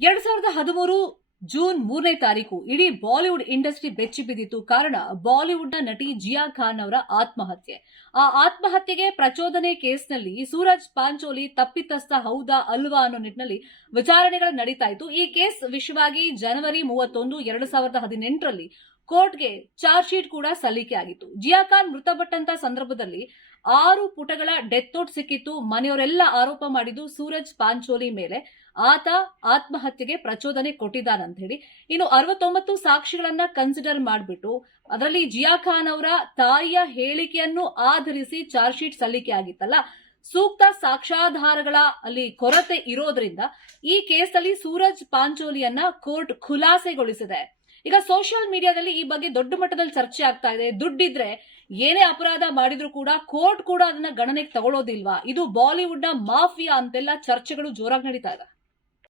ಎರಡ್ ಸಾವಿರದ ಹದಿಮೂರು ಜೂನ್ ಮೂರನೇ ತಾರೀಕು ಇಡೀ ಬಾಲಿವುಡ್ ಇಂಡಸ್ಟ್ರಿ ಬೆಚ್ಚಿ ಬಿದ್ದಿತ್ತು. ಕಾರಣ ನ ನಟಿ ಜಿಯಾ ಖಾನ್ ಅವರ ಆತ್ಮಹತ್ಯೆ. ಆ ಆತ್ಮಹತ್ಯೆಗೆ ಪ್ರಚೋದನೆ ಕೇಸ್ನಲ್ಲಿ ಸೂರಜ್ ಪಾಂಚೋಲಿ ತಪ್ಪಿತಸ್ಥ ಹೌದಾ ಅಲ್ವಾ ಅನ್ನೋ ನಿಟ್ಟಿನಲ್ಲಿ ವಿಚಾರಣೆಗಳು ನಡೀತಾ ಇತ್ತು. ಈ ಕೇಸ್ ವಿಷಯವಾಗಿ ಜನವರಿ ಮೂವತ್ತೊಂದು, ಎರಡು ಸಾವಿರದ ಹದಿನೆಂಟರಲ್ಲಿ ಕೋರ್ಟ್ಗೆ ಚಾರ್ಜ್ ಶೀಟ್ ಕೂಡ ಸಲ್ಲಿಕೆ ಆಗಿತ್ತು. ಜಿಯಾ ಖಾನ್ ಮೃತಪಟ್ಟಂತ ಸಂದರ್ಭದಲ್ಲಿ ಆರು ಪುಟಗಳ ಡೆತ್ ನೋಟ್ ಸಿಕ್ಕಿತ್ತು. ಮನೆಯವರೆಲ್ಲ ಆರೋಪ ಮಾಡಿದ್ದು ಸೂರಜ್ ಪಾಂಚೋಲಿ ಮೇಲೆ. ಆತ ಆತ್ಮಹತ್ಯೆಗೆ ಪ್ರಚೋದನೆ ಕೊಟ್ಟಿದ್ದಾನಂತ ಹೇಳಿ ಇನ್ನು ಅರವತ್ತೊಂಬತ್ತು ಸಾಕ್ಷಿಗಳನ್ನ ಕನ್ಸಿಡರ್ ಮಾಡಿಬಿಟ್ಟು ಅದರಲ್ಲಿ ಜಿಯಾ ಖಾನ್ ಅವರ ತಾಯಿಯ ಹೇಳಿಕೆಯನ್ನು ಆಧರಿಸಿ ಚಾರ್ಜ್ ಶೀಟ್ ಸಲ್ಲಿಕೆ ಆಗಿತ್ತಲ್ಲ. ಸೂಕ್ತ ಸಾಕ್ಷ್ಯಾಧಾರಗಳ ಅಲ್ಲಿ ಕೊರತೆ ಇರೋದ್ರಿಂದ ಈ ಕೇಸಲ್ಲಿ ಸೂರಜ್ ಪಾಂಚೋಲಿಯನ್ನ ಕೋರ್ಟ್ ಖುಲಾಸೆಗೊಳಿಸಿದೆ. ಈಗ ಸೋಷಿಯಲ್ ಮೀಡಿಯಾದಲ್ಲಿ ಈ ಬಗ್ಗೆ ದೊಡ್ಡ ಮಟ್ಟದಲ್ಲಿ ಚರ್ಚೆ ಆಗ್ತಾ ಇದೆ. ದುಡ್ಡಿದ್ರೆ ಏನೇ ಅಪರಾಧ ಮಾಡಿದ್ರು ಕೂಡ ಕೋರ್ಟ್ ಕೂಡ ಅದನ್ನ ಗಣನೆಗೆ ತಗೊಳ್ಳೋದಿಲ್ವಾ ಇದು ಬಾಲಿವುಡ್ನ ಮಾಫಿಯಾ ಅಂತೆಲ್ಲ ಚರ್ಚೆಗಳು ಜೋರಾಗಿ ನಡೀತಾ ಇದೆ